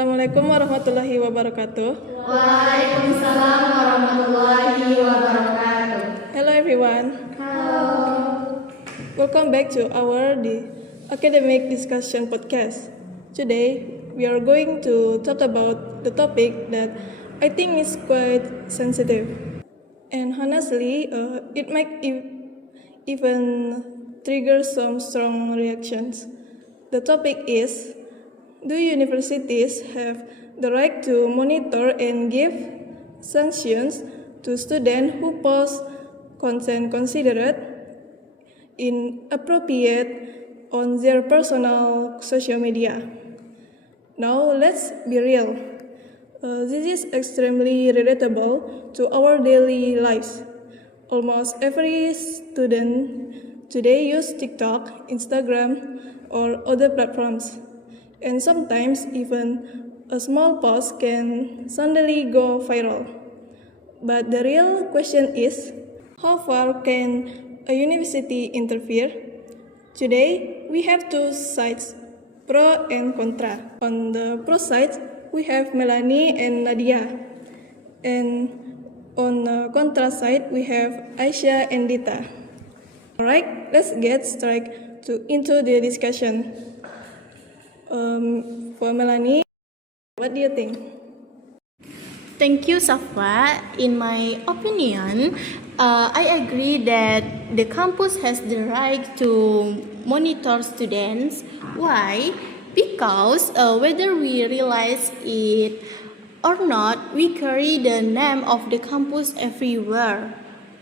Assalamualaikum warahmatullahi wabarakatuh. Waalaikumsalam warahmatullahi wabarakatuh. Hello everyone. Hello. Welcome back to our academic discussion podcast. Today we are going to talk about the topic that I think is quite sensitive. And honestly, it might even trigger some strong reactions. The topic is, do universities have the right to monitor and give sanctions to students who post content considered inappropriate on their personal social media? Now, let's be real. This is extremely relatable to our daily lives. Almost every student today use TikTok, Instagram, or other platforms. And sometimes even a small post can suddenly go viral. But the real question is, how far can a university interfere? Today, we have two sides, pro and contra. On the pro side, we have Melanie and Nadia. And on the contra side, we have Aisha and Dita. Alright, let's get straight into the discussion. For Melanie, what do you think? Thank you, Safwa. In my opinion, I agree that the campus has the right to monitor students. Why? Because whether we realize it or not, we carry the name of the campus everywhere,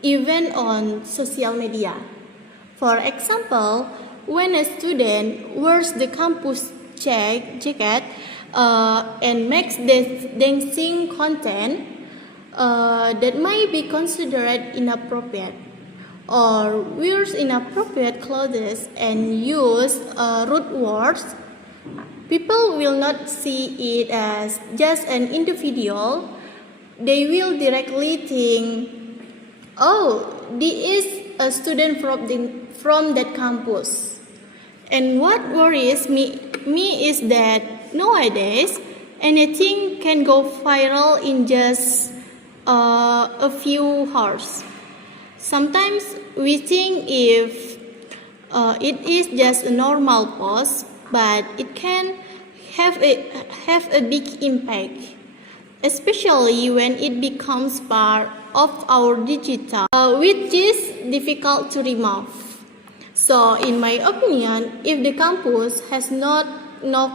even on social media. For example, when a student wears the campus jacket and makes dancing content that might be considered inappropriate, or wears inappropriate clothes and use rude words, people will not see it as just an individual. They will directly think, oh, this is a student from that campus. And what worries me is that nowadays anything can go viral in just a few hours. Sometimes we think if it is just a normal post, but it can have a big impact, especially when it becomes part of our digital, which is difficult to remove. So, in my opinion, if the campus has no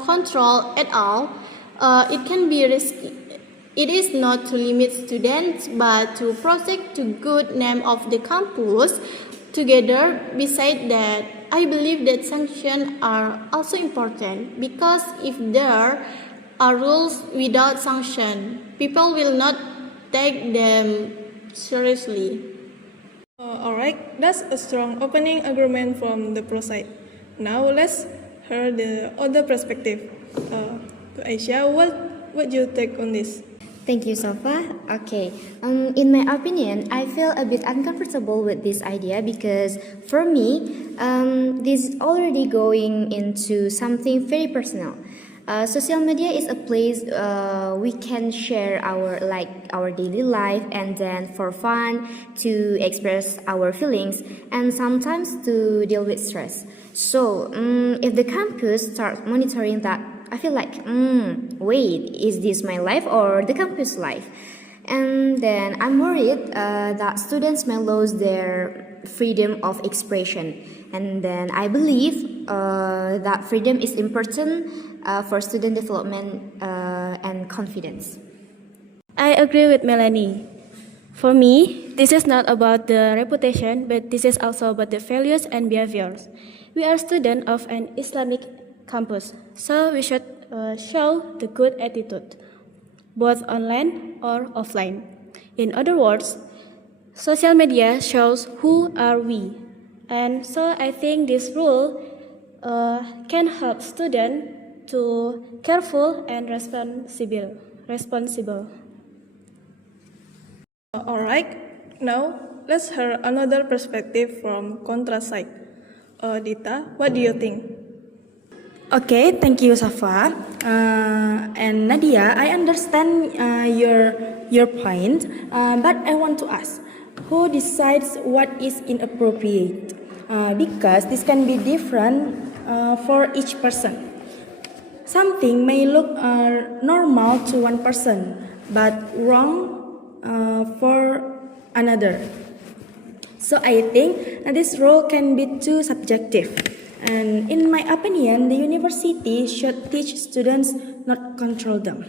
control at all, it can be risky. It is not to limit students, but to protect the good name of the campus. Together, beside that, I believe that sanctions are also important, because if there are rules without sanction, people will not take them seriously. Alright, that's a strong opening argument from the pro side. Now let's hear the other perspective. To Aisha, what do you take on this? Thank you, Safa. Okay, in my opinion, I feel a bit uncomfortable with this idea because for me, this is already going into something very personal. Social media is a place we can share our daily life, and then for fun, to express our feelings, and sometimes to deal with stress. So if the campus starts monitoring that, I feel like, wait, is this my life or the campus life? And then I'm worried that students may lose their freedom of expression. And then I believe that freedom is important for student development and confidence. I agree with Melanie. For me, this is not about the reputation, but this is also about the values and behaviors. We are students of an Islamic campus, so we should show the good attitude, both online or offline. In other words, social media shows who are we, and so I think this rule can help students to careful and responsible. Alright, now let's hear another perspective from contra side. Dita, what do you think? Okay, thank you, Safa. And Nadia, I understand your point, but I want to ask, who decides what is inappropriate? Because this can be different for each person. Something may look normal to one person, but wrong for another. So I think this role can be too subjective. And in my opinion, the university should teach students, not control them.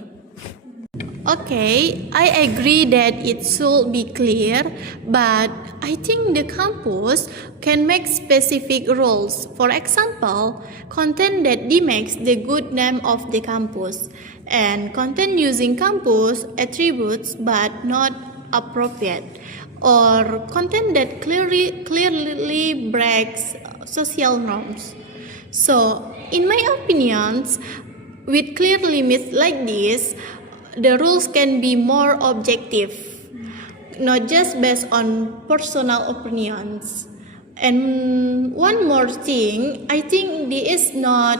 Okay, I agree that it should be clear, but I think the campus can make specific rules. For example, content that depicts the good name of the campus, and content using campus attributes but not appropriate, or content that clearly breaks social norms. So, in my opinions, with clear limits like this, the rules can be more objective, not just based on personal opinions. And one more thing, I think this is not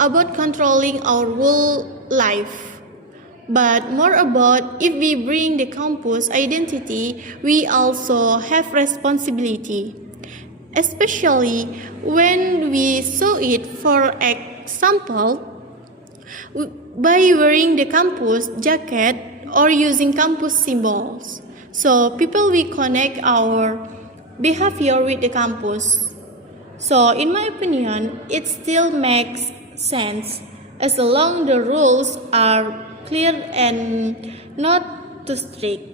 about controlling our whole life, but more about if we bring the campus identity, we also have responsibility, especially when we saw it. For example, by wearing the campus jacket or using campus symbols. So people will connect our behavior with the campus. So in my opinion, it still makes sense as long the rules are clear and not too strict.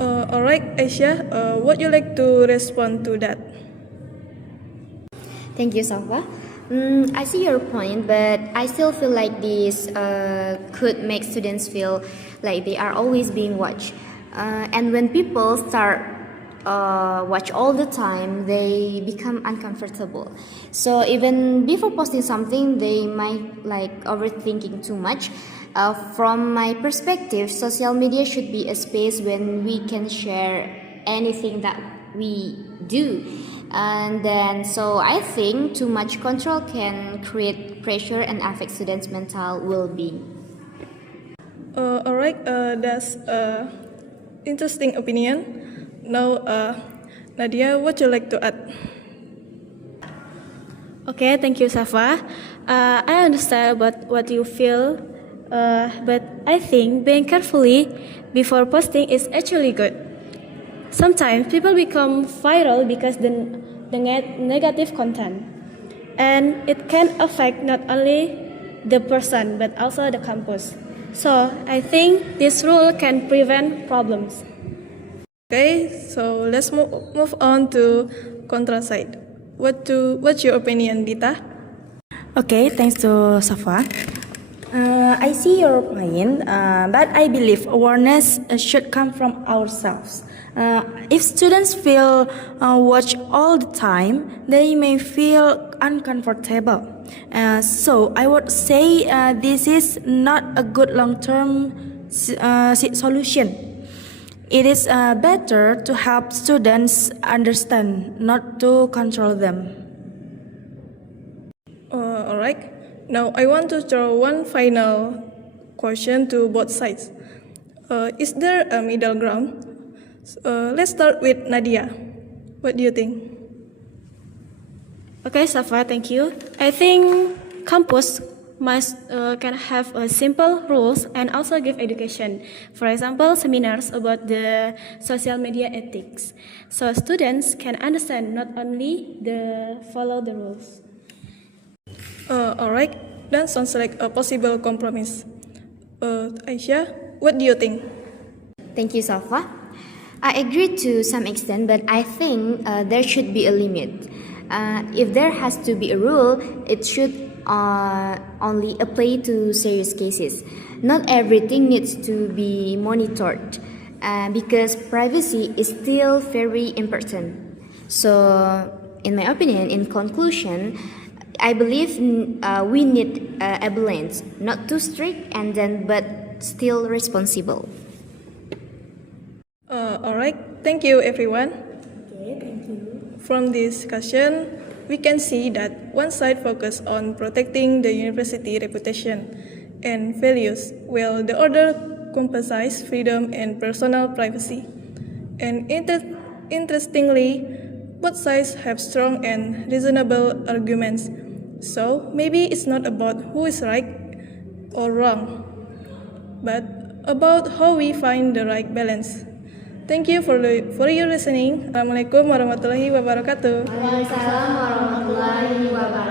Alright, Aisha, would you like to respond to that? Thank you, Safa. I see your point, but I still feel like this could make students feel like they are always being watched. And when people start watch all the time, they become uncomfortable. So even before posting something, they might like overthinking too much. From my perspective, social media should be a space when we can share anything that we do. And then, so I think too much control can create pressure and affect students' mental well-being. Alright, that's interesting opinion. Now, Nadia, what you like to add? Okay, thank you, Safa. I understand about what you feel, but I think being carefully before posting is actually good. Sometimes people become viral because the negative content, and it can affect not only the person but also the campus. So I think this rule can prevent problems. Okay, so let's move on to contra side. What's your opinion, Dita? Okay, thanks to Safa. I see your point, but I believe awareness should come from ourselves. If students feel watched all the time, they may feel uncomfortable. So I would say this is not a good long-term solution. It is better to help students understand, not to control them. Alright, now I want to throw one final question to both sides. Is there a middle ground? Let's start with Nadia. What do you think? Okay, Safa, thank you. I think campus must can have simple rules and also give education. For example, seminars about the social media ethics, so students can understand not only follow the rules. Alright, that sounds like a possible compromise. Aisha, what do you think? Thank you, Safa. I agree to some extent, but I think there should be a limit. If there has to be a rule, it should only apply to serious cases. Not everything needs to be monitored because privacy is still very important. So, in my opinion, in conclusion, I believe we need a balance, not too strict and then but still responsible. Alright, thank you everyone. Okay, thank you. From this discussion, we can see that one side focus on protecting the university reputation and values, while the other emphasizes freedom and personal privacy. And interestingly, both sides have strong and reasonable arguments. So maybe it's not about who is right or wrong, but about how we find the right balance. Thank you for your listening. Assalamualaikum warahmatullahi wabarakatuh. Waalaikumsalam warahmatullahi wabarakatuh.